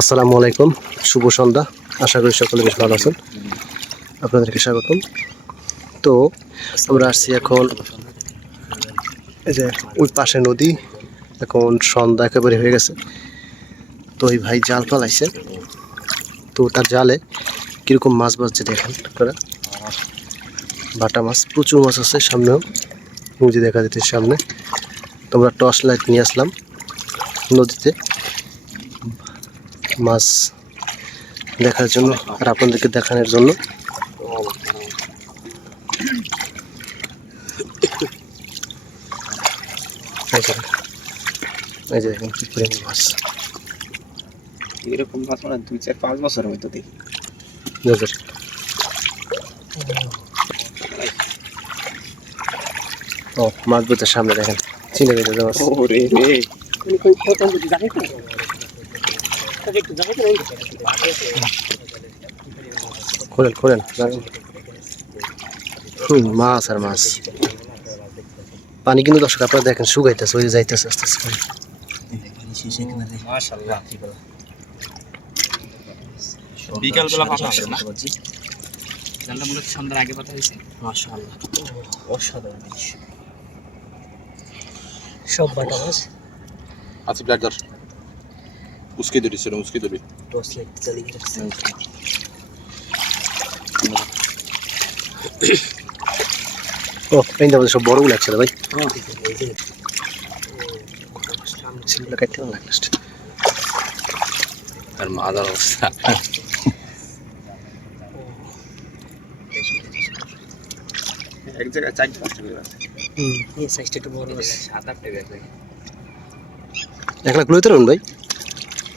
আসসালামু আলাইকুম, শুভ সন্ধ্যা। আশা করি সকলে বেশ ভালো আছেন। আপনাদেরকে স্বাগতম। তো, আমরা আসছি এখন এই যে ওই পাশে নদী, এখন সন্ধ্যা একেবারে হয়ে গেছে। তো ওই ভাই জাল পালাইছে। তো তার জালে কীরকম মাছ বাজছে দেখেন বাটা মাছ, প্রচুর মাছ আছে সামনেও। নদী দেখা যেতে সামনে। তোমরা টর্চ লাইট নিয়ে আসলাম নদীতে। মাছ দেখার জন্য আর আপনাদেরকে দেখানোর জন্য। এই যে দেখেন। এই যে দেখেন কি পরিমাণ মাছ। এরকম মাছ মানে দুই চার পাঁচ বছরের মধ্যে দেখি। নজর। ও মাছ বোঝার সামনে দেখেন। চিনে বেঁধে রে। খোলেন খোলেন হুম মাছ আর মাছ। পানি কিন্তু দর্শক আপনারা দেখেন শুকাইতেছে ওই যাইতেছে আস্তে আস্তে করে। মাশাআল্লাহ বিকাল বেলা না? জানলা মূলত সন্ধ্যার আগে হয়েছে মাশাআল্লাহ। অসাধারণ দৃশ্য। সব বাটা মাছ। bläddrar. Uski duri sir, uski duri. Torch light চালিয়ে রাখছে ও এই দাম সব বড়গুলো লাগছে ভাই সিমগুলো কাটতে না লাগলাস্ট আর মাদার অবস্থা এক জায়গায় চার পাঁচটা করে আছে হুম এই সাইজটা একটু বড় আছে সাত আটটা গেছে এক লাখ লইতে পারবেন ভাই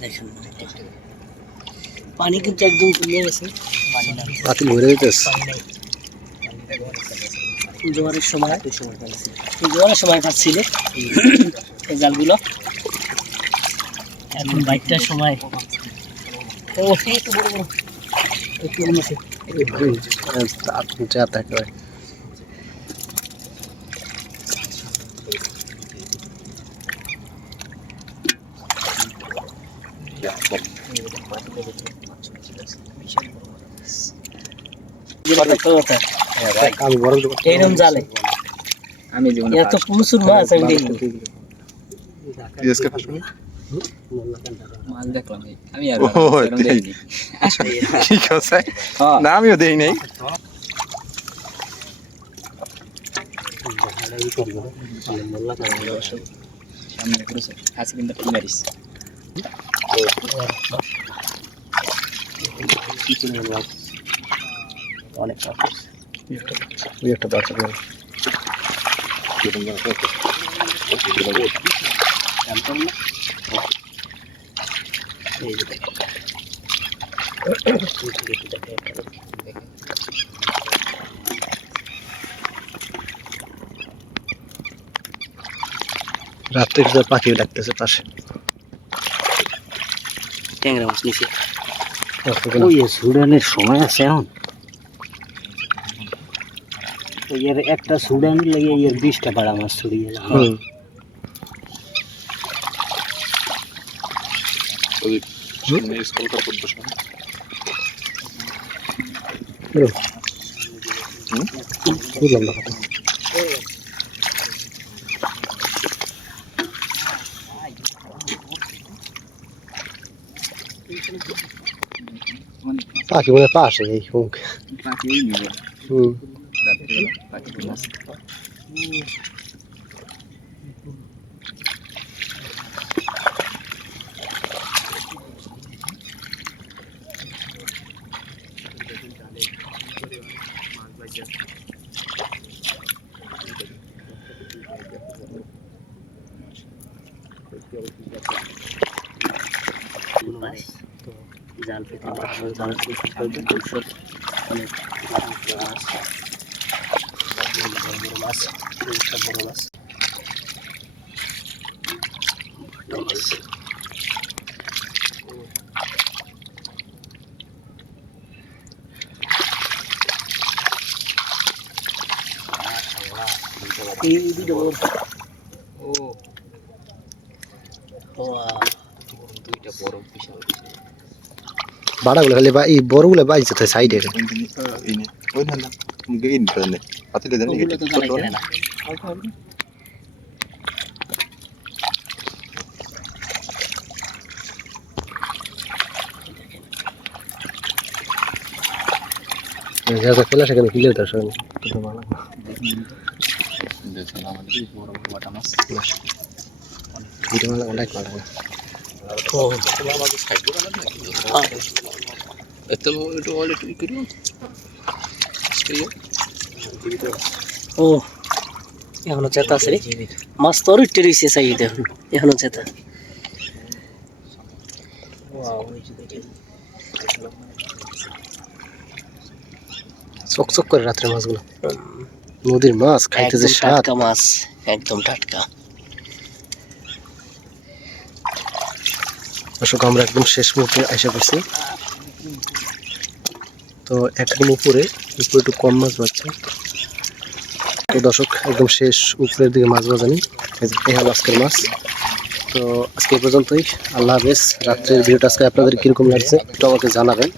দেখেন পানি কিন্তু একদম কমে গেছে নাই জোয়ারের সময় জোয়ারের সময় পাচ্ছিল এই জালগুলো এখন বাইকটার সময় ও একটু বড় বড় একটু কমেছে আমি বড় এইরকম জালে। আমি জীবনে এত প্রচুর মাছ আমি দেখি। হ্যাঁ। না আমিও দেই নাই। সামনে করেছে কিন্তু অনেক একটা বাচ্চা রাত্রে পাখি ডাকতেছে পাশে। ট্যাংরা মাছ নিচে ওই সুডানের সময় আছে এখন। এর একটা সুডান লেগে এর বিশটা বাড়া মাছ ছড়িয়ে গেল। হুম। Pache, vuole pace lei comunque. Pache indico. Mm. Pache con nostro. Nice. জাল পেতে মানুষ জাল চেষ্টা করবে কৌশল অনেক মাছ বড় বড় মাছ সব বড় মাছ বড় মাছ এই দুটো বড় ও Wow. দুইটা বড় বিশাল বিশাল বাড়াগুলো খালি বা এই বড়গুলো বাইছে তো সাইডে। যা যা ফেলা সেখানে কিলে তার সঙ্গে বড় বড় বাটা মাছ ভিডিও ভালো ভালো ও এখনও চেতা আছে রে। মাছ তো উঠতে রয়েছে সাই দেখুন এখনও চেতা। চকচক করে রাত্রে মাছগুলো। নদীর মাছ খাইতে যে টাটকা মাছ একদম টাটকা। দর্শক আমরা একদম শেষ মুহূর্তে আইসা করছি তো একদম উপরে উপরে একটু কম মাছ বাজছে তো দর্শক একদম শেষ উপরের দিকে মাছ বাজানি। এই যে, এই হলো আজকের মাছ। তো আজকে এই পর্যন্তই। আল্লাহ হাফেজ। রাত্রের ভিডিওটা আজকে আপনাদের কীরকম লাগছে একটু আমাকে জানাবেন।